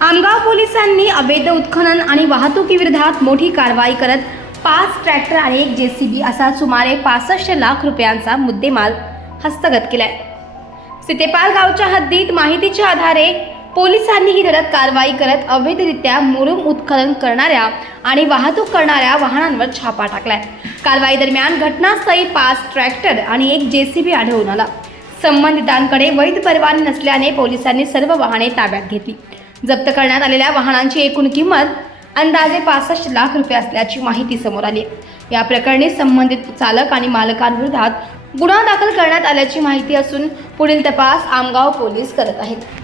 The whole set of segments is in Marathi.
आमगाव पोलिसांनी अवैध उत्खनन आणि वाहतुकीविरोधात मोठी कारवाई करत 5 ट्रॅक्टर आणि 1 JCB असा सुमारे 65 लाख रुपयांचा मुद्देमाल हस्तगत केलाय। सितेपाल गावच्या हद्दीत माहितीच्या आधारे पोलिसांनी ही धडक कारवाई करत अवैधरित्या मुरुम उत्खनन करणाऱ्या आणि वाहतूक करणाऱ्या वाहनांवर छापा टाकलाय। कारवाई दरम्यान घटनास्थळी 5 ट्रॅक्टर आणि 1 JCB आढळून आला। संबंधितांकडे वैध परवाने नसल्याने पोलिसांनी सर्व वाहने ताब्यात घेतली। जप्त करण्यात आलेल्या वाहनांची एकूण किंमत अंदाजे 65 लाख रुपये असल्याची माहिती समोर आली। या प्रकरणी संबंधित चालक आणि मालकांविरोधात गुन्हा दाखल करण्यात आल्याची माहिती असून पुढील तपास आमगाव पोलीस करत आहेत।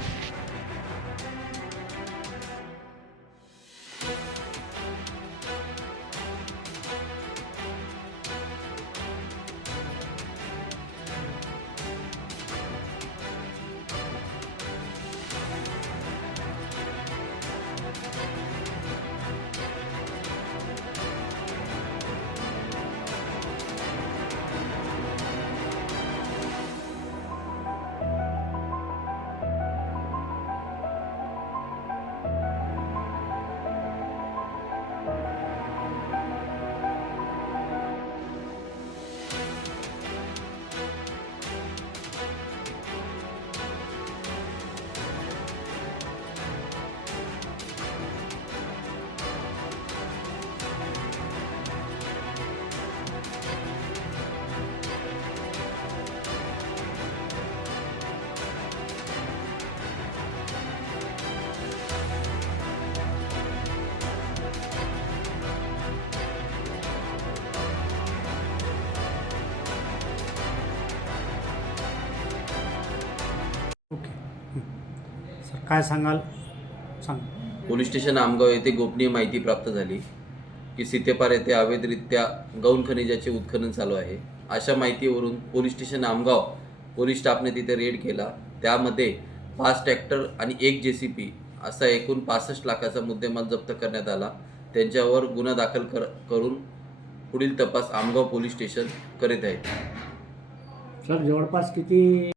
ओके सर, काय सांगाल? सांग. पोलीस स्टेशन आमगाव येथे गोपनीय माहिती प्राप्त झाली की सितेपार येथे अवैधरित्या गौण खनिजाचे उत्खनन चालू आहे। अशा माहितीवरून पोलीस स्टेशन आमगाव पोलीस स्टाफने तिथे रेड केला। त्यामध्ये 5 ट्रॅक्टर आणि 1 JCB असा एकूण 65 लाखाचा मुद्देमाल जप्त करण्यात आला। त्यांच्यावर गुन्हा दाखल करून पुढील तपास आमगाव पोलीस स्टेशन करीत आहे। सर, जवळपास किती